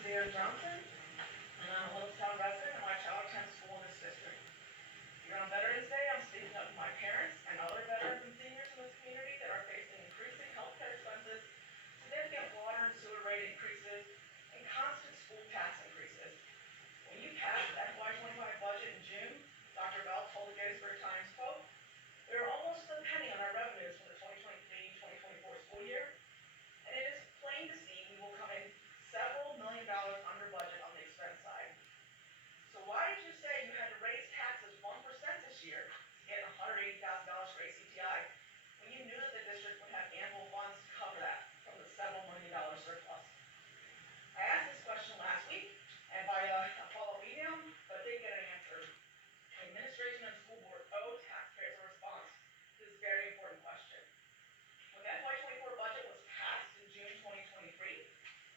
Suzanne Johnson, and I'm a Littlestown resident, and my child attends school in this district. Here on Veterans Day, I'm speaking up for my parents and other veterans and seniors in this community that are facing increasing healthcare expenses, significant water and sewer rate increases, and constant school tax increases. When you passed the FY25 budget in June, Dr. Bell told the Gettysburg Times, quote, "We are almost a penny on our revenues for the 2023-2024 school year, and it is plain to see we will come in several $1 million under budget on the expense side. So why did you say you had to raise taxes 1% this year to get $180,000 for ACTI when you knew that the district would have ample funds to cover that from the several $1 million surplus?" I asked this question last week and by a follow-up email, but didn't get an answer. The administration and school board owe taxpayers a response to this very important question. When the FY24 budget was passed in June 2023,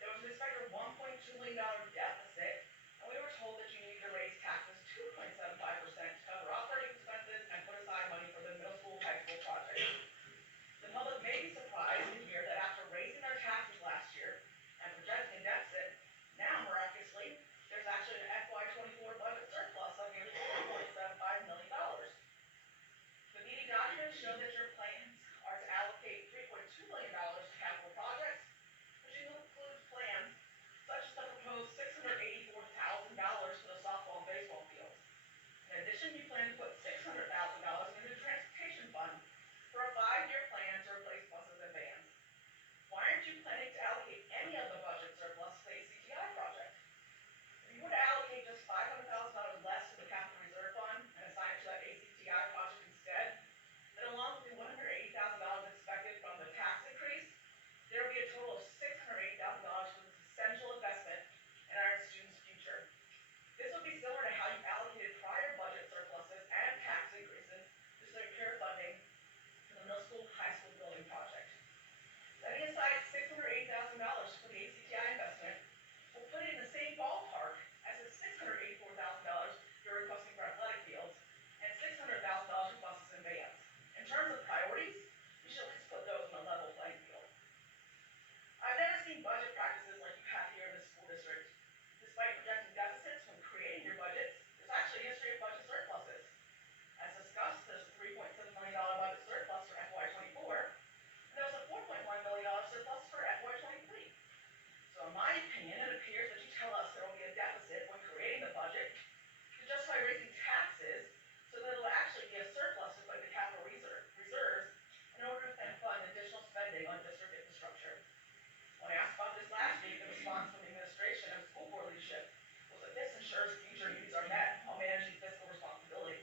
there was an expected $1.2 million deficit, and we were told that you needed to raise taxes 2.75% to cover operating expenses and put aside money for the middle school, high school project. The public may be surprised to hear that after raising their taxes last year and projecting a deficit, now miraculously, there's actually an FY24 budget surplus of nearly $4.75 million. The meeting documents show that your plans are to allocate $3.2 million to capital projects, which includes plans such as the proposed $684,000 for the softball and baseball fields. In addition, you plan to put $600,000 into the transportation fund for a 5-year plan to replace buses and vans. Why aren't you planning to allocate any of the budget surplus to the ACTI project? If you were to allocate just $500,000 less to the capital reserve fund and assign it to that ACTI project instead, then along with the $180,000 expected from the tax increase, there would be a total of $680,000 for this essential investment in our students' future. This would be similar to how you allocated prior budget surpluses and tax increases to secure funding for the middle school, high school building project. Setting aside $680,000 for the ACTI investment will put it in the same ballpark as the $684,000 you're requesting for athletic fields and $600,000 for buses and vans. In terms of priorities, you should at least put those on a level playing field. I've never seen budget practices like you have here in this school district. Despite projecting deficits when creating your budgets, there's actually a history of budget surpluses. As discussed, there's a $3.7 million budget surplus for FY24, and there was a $4.1 million surplus for FY23. So in my opinion, it appears that you tell us there will be a deficit when creating the budget to justify raising taxes so that it will actually be a surplus to put in the capital reserves in order to then fund additional spending on district infrastructure. When I asked about this last week, the response from the administration and school board leadership was that this ensures future needs are met while managing fiscal responsibility.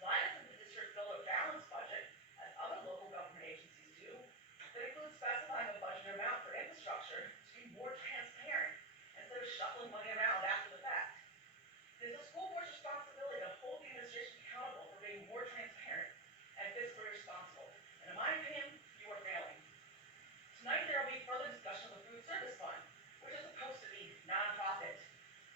Why doesn't the district build a balanced budget, as other local government agencies do, that includes specifying a budget amount for infrastructure to be more transparent instead of shuffling money around after the fact? It is the school board's responsibility to hold the administration accountable for being more transparent and fiscally responsible, and in my opinion, you are failing. Tonight there will be further discussion of the food service fund, which is supposed to be nonprofit.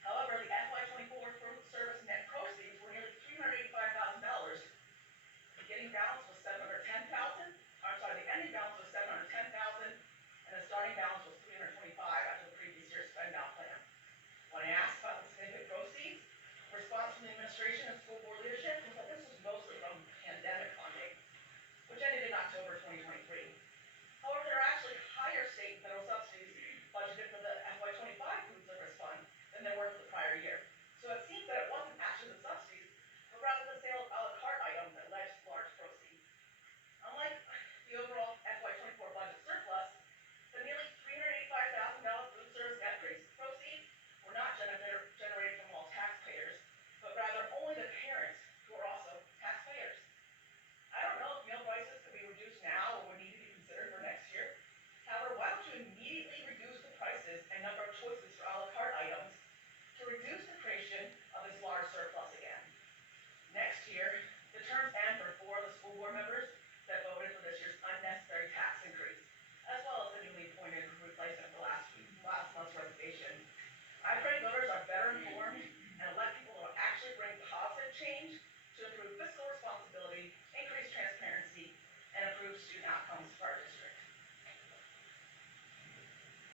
However, the FY24 food service net proceeds were nearly $385,000. The beginning balance was $710,000. The ending balance was $710,000, and the starting balance was $325,000 after the previous year's spend-out plan. When I asked about the significant proceeds, the response from the administration and